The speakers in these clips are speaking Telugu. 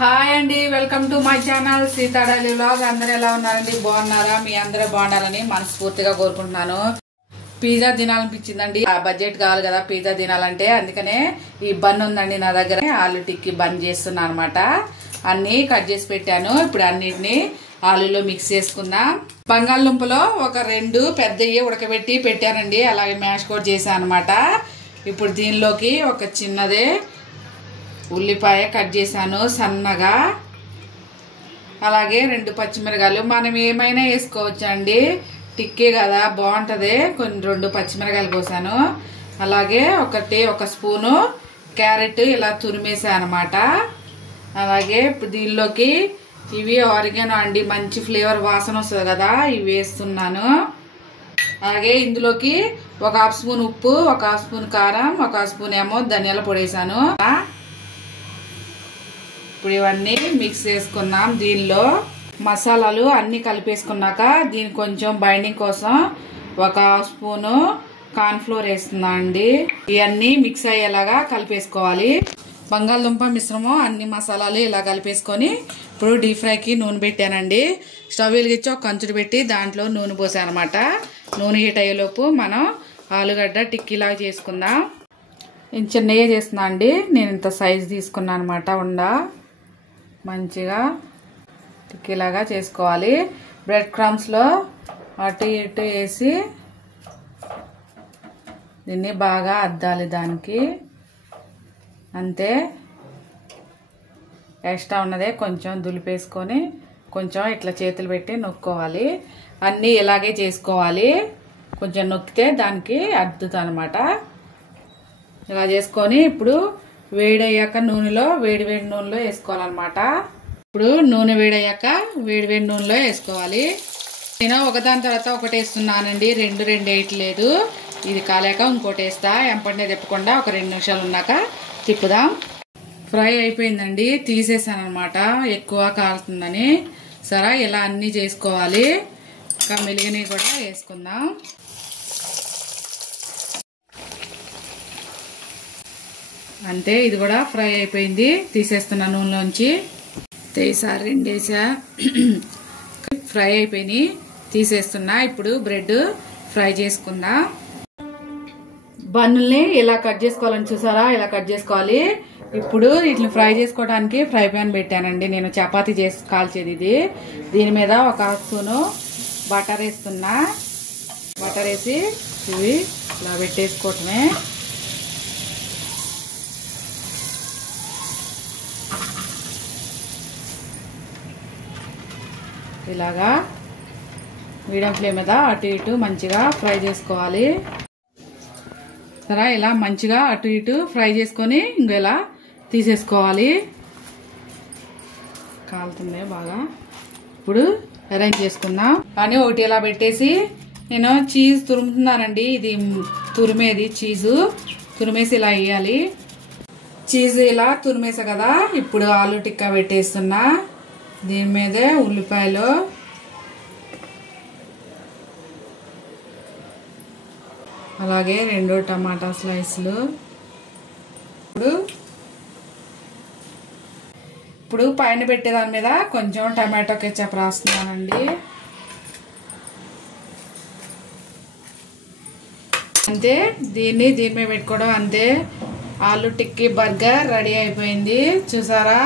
హాయ్ అండి, welcome to my channel Sita daily vlog. అందరు ఎలా ఉన్నారండి? బాగున్నారా? మీ అందరూ బాగుండాలని మనస్ఫూర్తిగా కోరుకుంటున్నాను. పిజ్జా తినాలనిపించిందండి. ఆ బడ్జెట్ కావాలి కదా పిజ్జా తినాలంటే, అందుకనే ఈ బన్ ఉందండి నా దగ్గర. ఆలు టిక్కి బన్ చేస్తున్నా అనమాట. అన్ని కట్ చేసి పెట్టాను. ఇప్పుడు అన్నిటిని ఆలులో మిక్స్ చేసుకుందాం. బంగాళదుంపలో ఒక 2 పెద్దవి ఉడకబెట్టి పెట్టానండి. అలాగే మ్యాష్ కూడా చేశాను అనమాట. ఇప్పుడు దీనిలోకి ఒక చిన్నదే ఉల్లిపాయ కట్ చేశాను సన్నగా. అలాగే 2 పచ్చిమిరకాయలు. మనం ఏమైనా వేసుకోవచ్చు అండి, టిక్కే కదా బాగుంటది. కొన్ని 2 పచ్చిమిరకాయలు కోసాను. అలాగే ఒక స్పూను క్యారెట్ ఇలా తురిమేసాను అనమాట. అలాగే దీనిలోకి ఇవి ఆరిగానో అండి, మంచి ఫ్లేవర్ వాసన వస్తుంది కదా, ఇవి వేస్తున్నాను. అలాగే ఇందులోకి ఒక హాఫ్ స్పూన్ ఉప్పు, ఒక హాఫ్ స్పూన్ కారం, ఒక హాఫ్ స్పూన్ ఏమో ధనియాల పొడి వేసాను. ఇప్పుడు ఇవన్నీ మిక్స్ చేసుకున్నాం. దీనిలో మసాలాలు అన్ని కలిపేసుకున్నాక దీనికి కొంచెం బైండింగ్ కోసం ఒక హాఫ్ స్పూను కార్న్ ఫ్లోర్ వేస్తున్నా అండి. ఇవన్నీ మిక్స్ అయ్యేలాగా కలిపేసుకోవాలి. బంగాళదుంప మిశ్రమం అన్ని మసాలాలు ఇలా కలిపేసుకొని ఇప్పుడు డీప్ ఫ్రైకి నూనె పెట్టానండి. స్టవ్ వెలిగించి ఒక కంచుడు పెట్టి దాంట్లో నూనె పోసాను అనమాట. నూనె హీట్ అయ్యేలోపు మనం ఆలుగడ్డ టిక్కీలాగా చేసుకుందాం. నేను చిన్నగా చేస్తున్నా అండి. నేను ఇంత సైజు తీసుకున్నాను అనమాట. మంచిగా టిక్కీలాగా చేసుకోవాలి. బ్రెడ్ క్రమ్స్లో అటు ఇటు వేసి దీన్ని బాగా అద్దాలి. దానికి అంతే. ఎక్స్ట్రా ఉన్నదే కొంచెం దులిపేసుకొని కొంచెం ఇట్లా చేతులు పెట్టి నొక్కోవాలి. అన్నీ ఇలాగే చేసుకోవాలి. కొంచెం నొక్కితే దానికి అద్దుతా అనమాట. ఇలా చేసుకొని ఇప్పుడు వేడయ్యాక నూనెలో వేడి నూనెలో వేసుకోవాలన్నమాట. ఇప్పుడు నూనె వేడయ్యాక వేడి నూనెలో వేసుకోవాలి. నేను ఒకదాని తర్వాత ఒకటి వేస్తున్నానండి. రెండు వేయట్లేదు. ఇది కాలేక ఇంకోటి వేస్తా. ఎంపటినే తిప్పకుండా ఒక 2 నిమిషాలు ఉన్నాక తిప్పుదాం. ఫ్రై అయిపోయిందండి, తీసేసాను అనమాట. ఎక్కువ కాలుతుందని. సరే ఇలా అన్నీ చేసుకోవాలి. ఇంకా మెలిగినవి కూడా వేసుకుందాం. అంతే, ఇది కూడా ఫ్రై అయిపోయింది. తీసేస్తున్నా నూనెలోంచి. ఈసారి 2 వేసా. ఫ్రై అయిపోయినాయి, తీసేస్తున్నా. ఇప్పుడు బ్రెడ్ ఫ్రై చేసుకుందాం. బన్నుల్ని ఇలా కట్ చేసుకోవాలని చూసారా, ఇలా కట్ చేసుకోవాలి. ఇప్పుడు వీటిని ఫ్రై చేసుకోవడానికి ఫ్రై ప్యాన్ పెట్టానండి. నేను చపాతీ చేసి కాల్చేది ఇది. దీని మీద ఒక హాఫ్ స్పూను బటర్ వేస్తున్నా. బటర్ వేసి ఇవి ఇలా పెట్టేసుకోవటమే. ఇలాగా మీడియం ఫ్లేమ్ మీద అటు ఇటు మంచిగా ఫ్రై చేసుకోవాలి. సరే ఇలా మంచిగా అటు ఇటు ఫ్రై చేసుకొని ఇంకెలా తీసేసుకోవాలి. కాలుతుంది బాగా. ఇప్పుడు అరేంజ్ చేసుకుందాం. కానీ ఒకటి ఇలా పెట్టేసి నేను చీజ్ తురుముతున్నానండి. ఇది తురిమేది చీజు. తురిమేసి ఇలా వేయాలి. చీజ్ ఇలా తురిమేసా కదా, ఇప్పుడు ఆలు టిక్కా పెట్టేస్తున్నా. దీని మీదే ఉల్లిపాయలు, అలాగే 2 టమాటా స్లైస్లు. ఇప్పుడు పైన పెట్టేదాని మీద కొంచెం టమాటో కెచప్ రాస్తున్నానండి. అంతే, దీని మీద పెట్టుకోవడం అంతే. ఆలు టిక్కీ బర్గర్ రెడీ అయిపోయింది. చూసారా?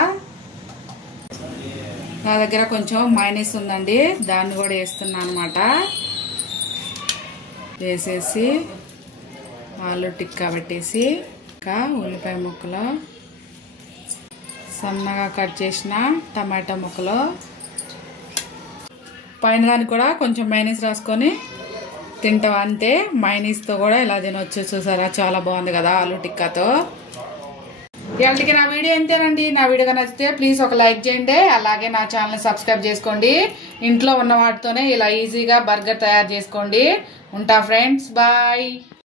నా దగ్గర కొంచెం మైనస్ ఉందండి, దాన్ని కూడా వేస్తున్నా అనమాట. వేసేసి ఆలు టిక్కా పెట్టేసి ఇంకా ఉల్లిపాయ ముక్కలు, సన్నగా కట్ చేసిన టమాటా ముక్కలు, పైన దానికి కూడా కొంచెం మైనస్ రాసుకొని తింటాం. అంతే, మైనస్తో కూడా ఇలా తినొచ్చు. చూసారా, చాలా బాగుంది కదా ఆలు టిక్కాతో. ఇవాళకి నా వీడియో ఎంతేనండి. నా వీడియో నచ్చితే ప్లీజ్ ఒక లైక్ చేయండి. అలాగే నా ఛానల్ సబ్స్క్రైబ్ చేసుకోండి. ఇంట్లో ఉన్న వాటితోనే ఇలా ఈజీగా బర్గర్ తయారు చేసుకోండి. ఉంటా ఫ్రెండ్స్, బాయ్.